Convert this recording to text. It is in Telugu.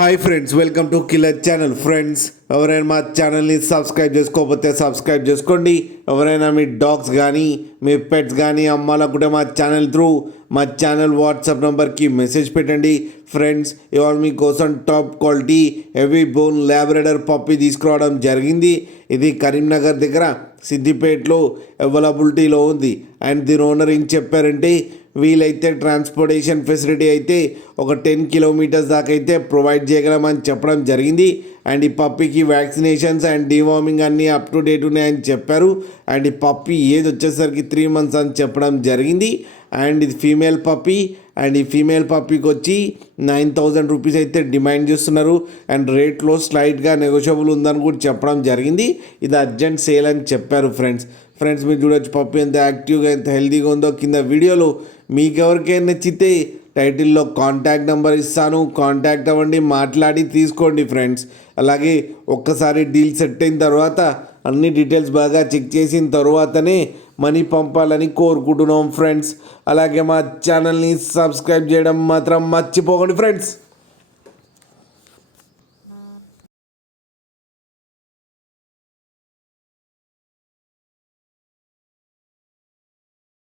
Hi friends, welcome to killer channel. Friends, ఎవరైనా మా ఛానల్ని సబ్స్క్రైబ్ చేసుకోకపోతే సబ్స్క్రైబ్ చేసుకోండి. ఎవరైనా మీ డాగ్స్ కానీ మీ పెట్స్ కానీ అమ్మాలనుకుంటే మా ఛానల్ త్రూ మా ఛానల్ వాట్సాప్ నెంబర్కి మెసేజ్ పెట్టండి. ఫ్రెండ్స్, ఇవాళ మీకోసం top quality heavy bone Labrador puppy తీసుకురావడం జరిగింది. ఇది కరీంనగర్ దగ్గర సిద్దిపేటలో అవైలబిలిటీలో ఉంది. అండ్ దీని ఓనర్ ఏం చెప్పారంటే, వీలైతే ట్రాన్స్పోర్టేషన్ ఫెసిలిటీ అయితే ఒక 10 కిలోమీటర్స్ దాకా అయితే ప్రొవైడ్ చేయగలమని చెప్పడం జరిగింది. అండ్ ఈ పప్పీకి వ్యాక్సినేషన్స్ అండ్ డివార్మింగ్ అన్నీ అప్ టు డేట్ ఉన్నాయని చెప్పారు. అండ్ ఈ పప్పీ ఏజ్ వచ్చేసరికి 3 months అని చెప్పడం జరిగింది. అండ్ ఇది ఫీమేల్ పప్పీ. అండ్ ఈ ఫీమేల్ పప్పీకి వచ్చి 9,000 రూపీస్ అయితే డిమాండ్ చేస్తున్నారు. అండ్ రేట్లో స్లైట్గా నెగోషియబుల్ ఉందని కూడా చెప్పడం జరిగింది. ఇది అర్జెంట్ సేల్ అని చెప్పారు. ఫ్రెండ్స్ మీరు చూడొచ్చు పప్పీ ఎంత యాక్టివ్గా ఎంత హెల్తీగా ఉందో. కింద వీడియోలో మీకు ఎవరికైనా నచ్చితే టైటిల్లో కాంటాక్ట్ నెంబర్ ఇస్తాను, కాంటాక్ట్ అవ్వండి, మాట్లాడి తీసుకోండి ఫ్రెండ్స్. అలాగే ఒక్కసారి డీల్ సెట్ అయిన తర్వాత అన్ని డీటెయిల్స్ బాగా చెక్ చేసిన తర్వాతనే మనీ పంపాలని కోరుకుంటున్నాం ఫ్రెండ్స్. అలాగే మా ఛానల్ని సబ్స్క్రైబ్ చేయడం మాత్రం మర్చిపోకండి ఫ్రెండ్స్.